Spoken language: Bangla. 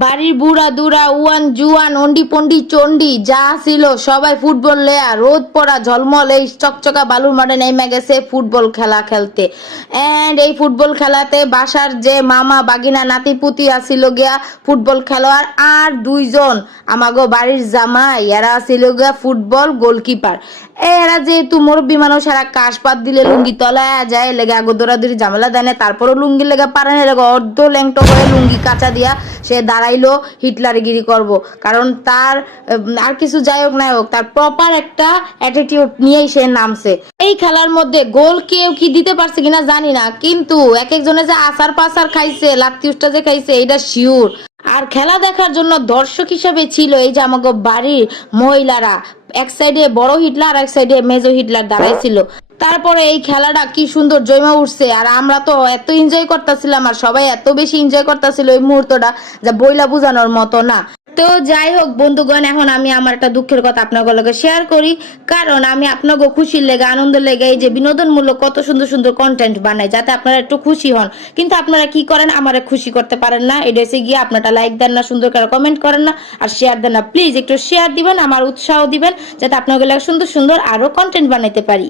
বাড়ির বুড়া দুরা, উয়ান, জুয়ান, অন্ডি পন্ডি, চন্ডি, যা ছিল সবাই ফুটবল লেয়া রোদ পড়া, ঝলমল, এই চকচকা বালুর মাঠে নেমে গেছে ফুটবল খেলা খেলতে। অ্যান্ড এই ফুটবল খেলাতে বাসার যে মামা, বাগিনা নাতি পুতি আসিল গিয়া ফুটবল খেলোয়াড় আর দুইজন। আমাগো বাড়ির জামাই, এরা আসিল গিয়া ফুটবল গোলকিপার। এরা যেহেতু মুরব্বী মানুষ, এরা কাশপাত দিলে লুঙ্গি তলায় যায়, লেগে আগো দৌড়াদৌড়ি ঝামেলা দেয় না, তারপরও লুঙ্গি লেগে পারে না, লেগে অর্ধ ল্যাংটো করে লুঙ্গি কাঁচা দিয়া সে দাঁড়াইলো হিটলারগিরি করব। কারণ তার আর কিছু যাই হোক না হোক, তার প্রপার একটা অ্যাটিটিউড নিয়েই সে নামছে। এই খেলার মধ্যে গোল কেউ কি দিতে পারছে কিনা জানি না, কিন্তু এক একজনে যে আসার পাসার খাইছে লাত্তিউসটা যে খাইছে এটা শিওর আর খেলা দেখার জন্য দর্শক হিসেবে ছিল এই যে আমাকে বাড়ির মহিলারা। এক সাইডে বড় হিটলার এক সাইডে মেজো হিটলার দাঁড়াইছিল। তারপরে এই খেলাটা কি সুন্দর জমে উঠছে। আর আমরা তো এত এনজয় করতেছিলাম, আর সবাই এত বেশি এনজয় করতেছিল ওই মুহূর্তটা যা বইলা বোঝানোর মতো না। তো যাই হোক বন্ধুগণ, এখন আমি আমার একটা দুঃখের কথা আপনাদের লগে শেয়ার করি। কারণ আমি আপনাকে খুশির লেগে আনন্দ লেগে এই যে বিনোদনমূলক কত সুন্দর সুন্দর কন্টেন্ট বানাই, যাতে আপনারা একটু খুশি হন। কিন্তু আপনারা কি করেন? আমারে খুশি করতে পারেন না। এটা এসে গিয়ে আপনারা লাইক দেন না, সুন্দর করে কমেন্ট করেন না, আর শেয়ার দেন না। প্লিজ একটু শেয়ার দিবেন, আমার উৎসাহ দিবেন, যাতে আপনাদের সুন্দর সুন্দর আরও কন্টেন্ট বানাইতে পারি।